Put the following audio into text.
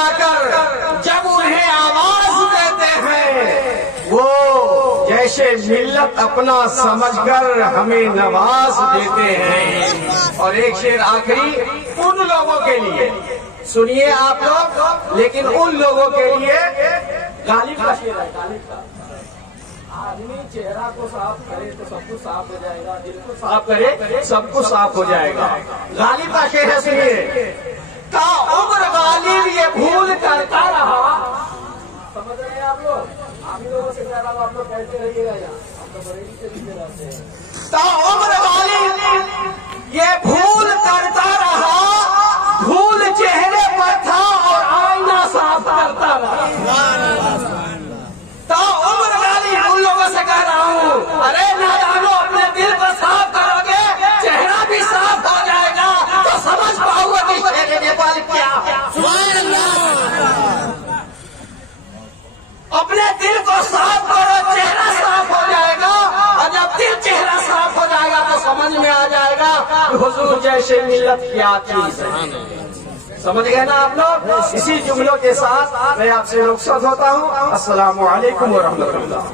बुलाकर जब उन्हें आवाज देते हैं, वो जैसे मिल्लत अपना समझकर हमें नवाज देते हैं। और एक शेर आखिरी उन लोगों के लिए सुनिए आप लोग, लेकिन उन लोगों के लिए गालिब का शेर है। गालिब का, आदमी चेहरा को साफ करे तो सब कुछ साफ हो जाएगा, दिल को साफ करे सब कुछ साफ हो जाएगा। गालिब का शेर है, सुनिए। ता उम्र गालिब ये भूल करता रहा। समझ रहे हैं आप लोग? आप लोगों से कह रहा हूँ, आप लोग कहते रहिएगा यहाँ, आप लोग बरेली से लिखे रहते हैं। ता उम्र गालिब ये भूल करता रहा, भूल चेहरे पर था और आईना साफ करता रहा। ता उम्र गालिब उन लोगों से कह रहा हूँ, अरे नादानो, अपने दिल को साफ करोगे, चेहरा भी साफ हो जाएगा, तो समझ पाओगे कि शेर नेपाल क्या है। अपने दिल को साफ करो, चेहरा साफ हो जाएगा, और जब दिल चेहरा साफ हो जाएगा तो समझ में आ जाएगा कि हुजूर जैसे मिल्लत क्या चीज है। समझ गए ना आप लोग? इसी जुमलों के साथ मैं आपसे रुखसत होता हूँ। अस्सलामु अलैकुम व रहमतुल्लाह।